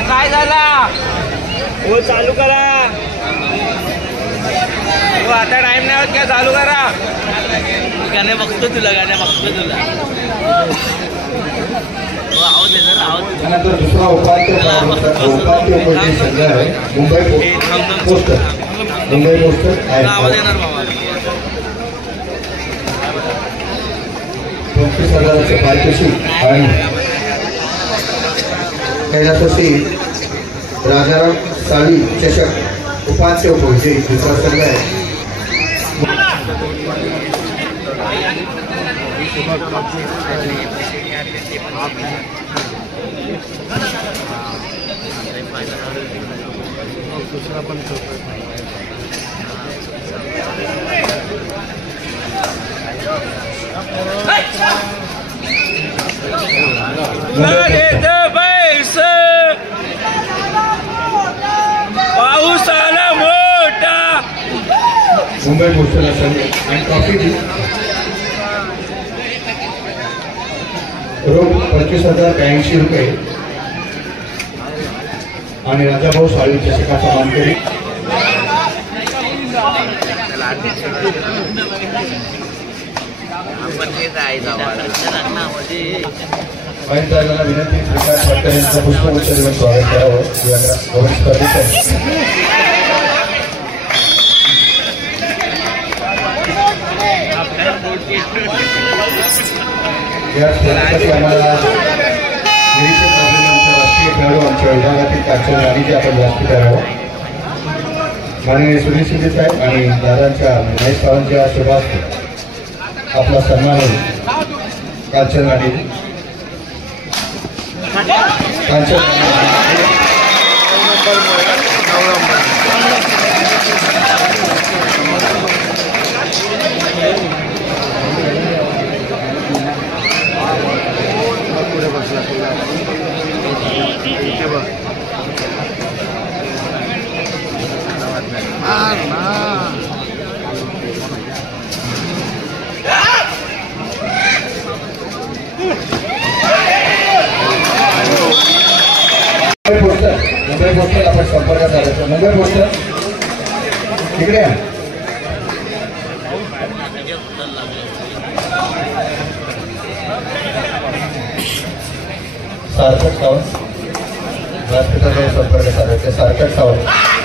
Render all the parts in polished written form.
काय झाला हो चालू करा हो आता टाइम नाही होत क्या चालू करा गाणे बघतो तुला हो आवाज येणार आवाज त्यानंतर दुसरा उपाध्याय संघ आहे मुंबई पोस्टर आवाज येणार बाबा 25,000चे पारितोषिक आणि कैलासवासी राजाराम साळी चषक उपांत्य उपविजेते दुसरा संघ आहे दूसरा पण पाऊस आला मोठा मुंबई पोस्टल संघ आणि ट्रॉफी रोख 25,082 रुपये आणि राजाभाऊ साळी चषकाचा मानकरी विनंती प्रकाश वाटकर यांचं पुष्पगुच्छ देऊन स्वागत करावं या स्पर्धेसाठी आम्हाला राष्ट्रीय खेळाडू आमच्या विभागातील कांचन राणीचे आपण व्यासपीठ करावं माननीय सुनील शिंदे साहेब आणि दादांच्या महेश सावंतच्या शुभास आपला सन्मान होईल कांचन राणी मुंबई पोस्टल आपण संपर्कात आलो मुंबई पोस्टल तिकडे सार्थक सावंत व्यासपीठाजवळ संपर्कात आलो ते सार्थक सावंत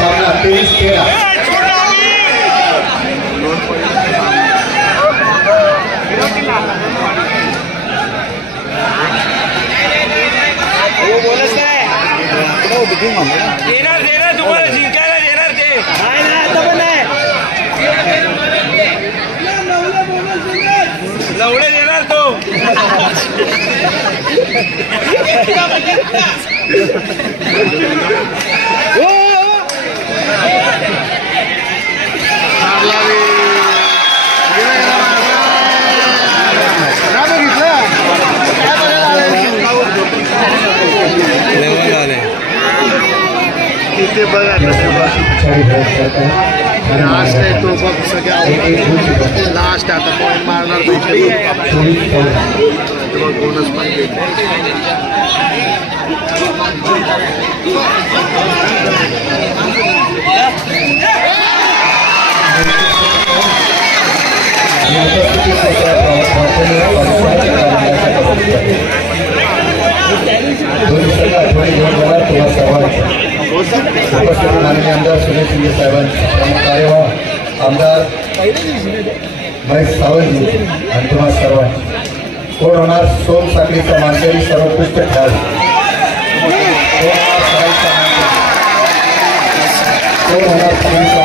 सामना 23-13 देणार तुम्हाला जिंकायला देणार ते नाही आता पण नाही लवडे देणार तो लास्ट आहे तो बघ सगळ्या लास्ट आता पॉईंट मारणार बोनस पण माननीय आमदार सुनील शिंदे साहेबांचा कार्यवाह आमदार महेश सावंत आणि तुम्हा सर्वांनी कोण होणार सोन साखळीचा मानकरी सर्वोत्कृष्ट खेळाडू होणार सगळ्यांचा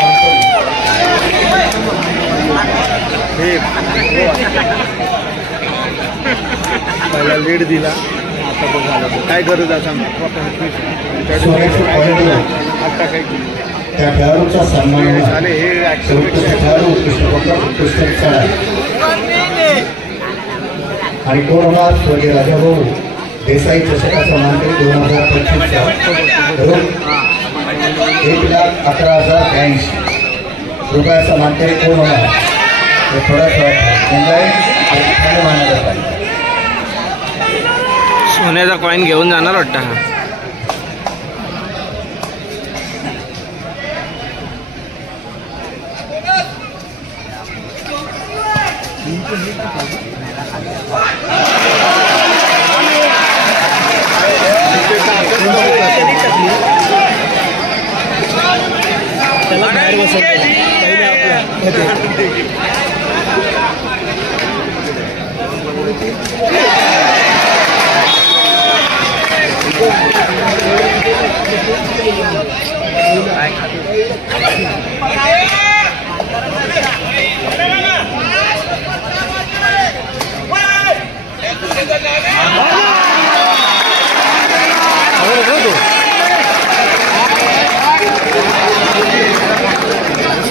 पहिला लीड दिला आता बघा काय गरज आहे सोन्याचे पॉईंट आता काही त्या खेळाडूचा सन्मान होणार. झाले हे उत्कृष्ट खेळाडू उत्कृष्ट खेळा आणि कोण होणार स्वर्गीय राजाभाऊ देसाई चषकाचा मानकरी 2025चा रोख 1,11,082 रुपयाचा मानकरी कोण होणार हे थोडासा ऑनलाईन मानला जात आहे. सोन्याचा कॉईन घेऊन जाणार वाटतं हा.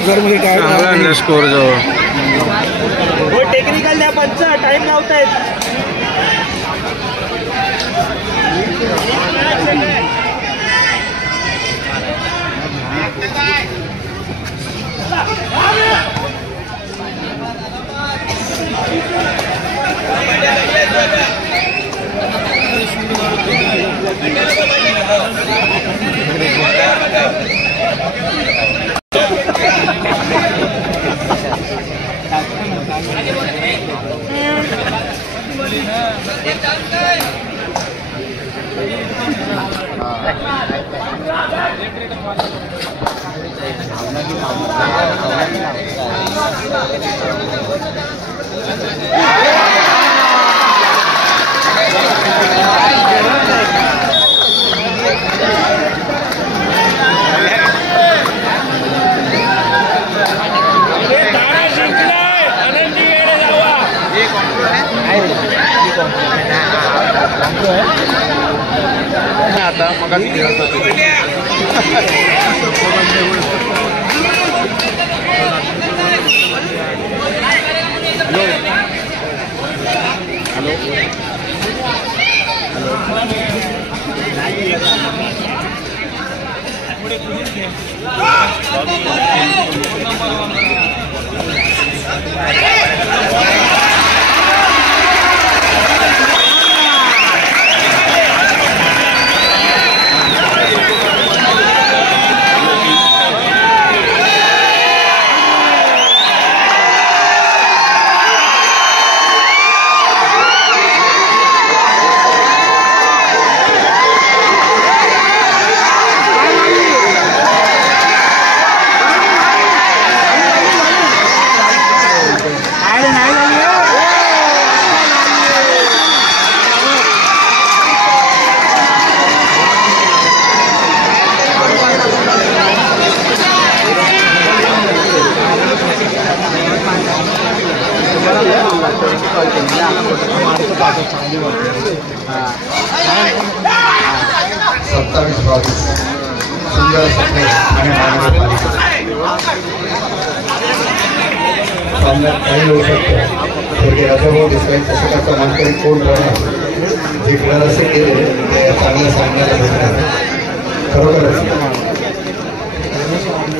चांगला स्कोर जो टेक्निकल द्या पंच टाइम लावतायत. आता मग सुंदर सफेद आणि महानगरपालिका सामन्यात काही होऊ शकतं. स्वर्गीय राजाभाऊ देसाई चषकाचा मानकरी कोण राहणार जे खेळात असे केले ते चांगल्या सामन्याला भेटणार. खरोखरच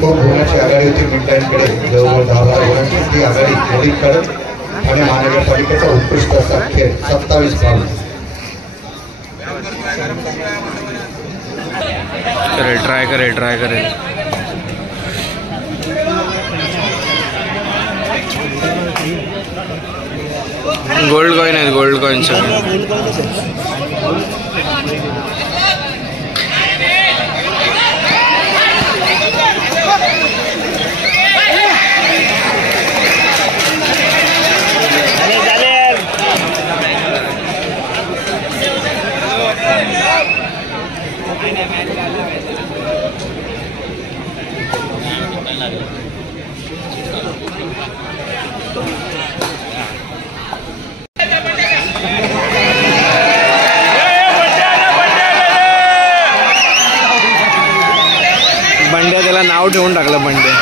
खूप गुणाची आघाडी होती मिडलाईनकडे जवळजवळ 10-12 गुणांची ती आघाडी मोडीत काढत आणि महानगरपालिकेचा उत्कृष्ट असा खेळ 27 धावा. ट्राय करे गोल्ड कॉइन आहे गोल्ड कॉइन सगळं. बंड्या त्याला नाव ठेवून टाकलं बंड्या.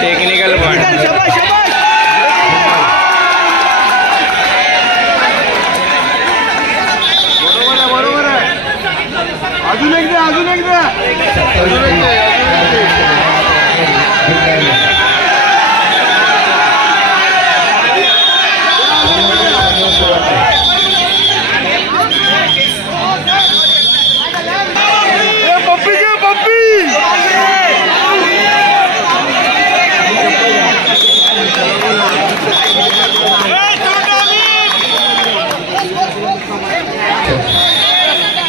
Technical point. बरोबर आहे. अजून एकदा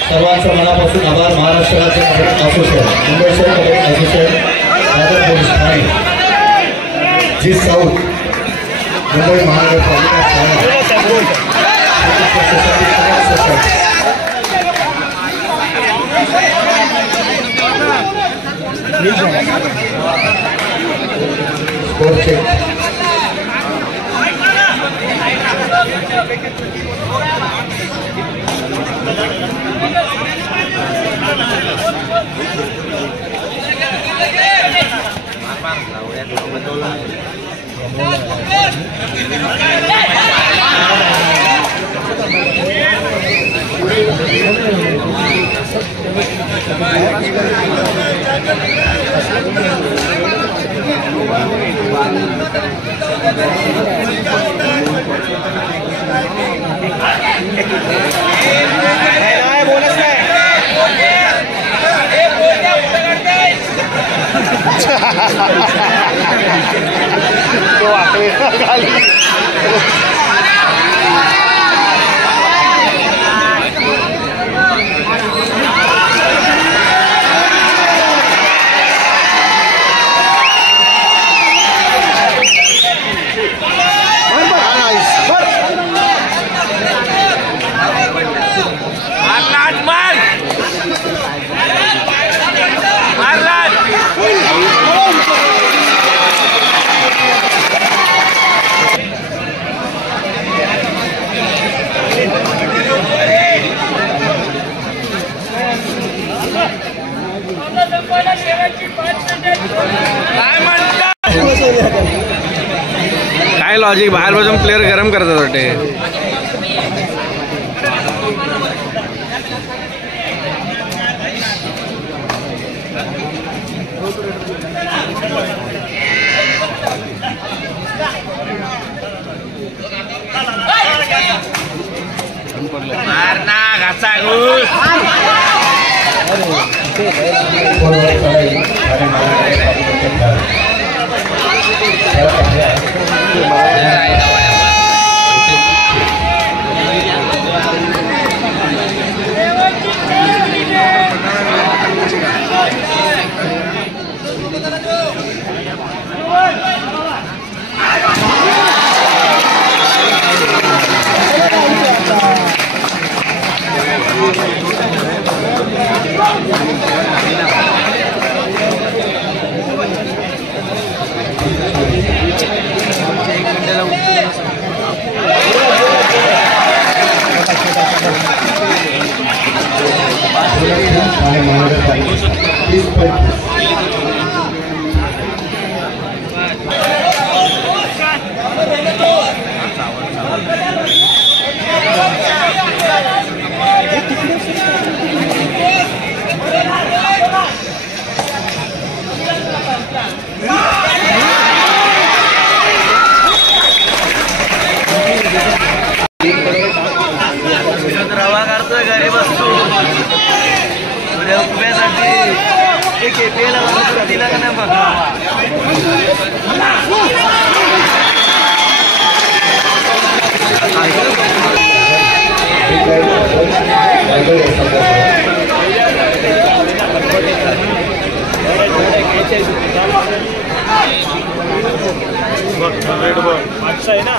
सर्वांचा मनापासून आभार. महाराष्ट्र राज्य कबड्डी असोसिएशन, मुंबई शहर कबड्डी असोसिएशन, दादर पोलीस ठाणे, जी साऊथ, मुंबई महानगरपालिका काय लॉजिक. बाहेर बसून प्लेयर गरम करतात वाटते. मारना घासा घुस. रवा करतोय घरी बसतो उद्या उभ्यासाठी एक एपीएल दिला का नाही बघा. 500 आहे ना.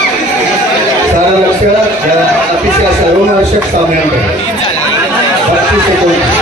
सारा लक्ष या अतिशय सर्वनाशक सामन्यांकडे 32 सेकंद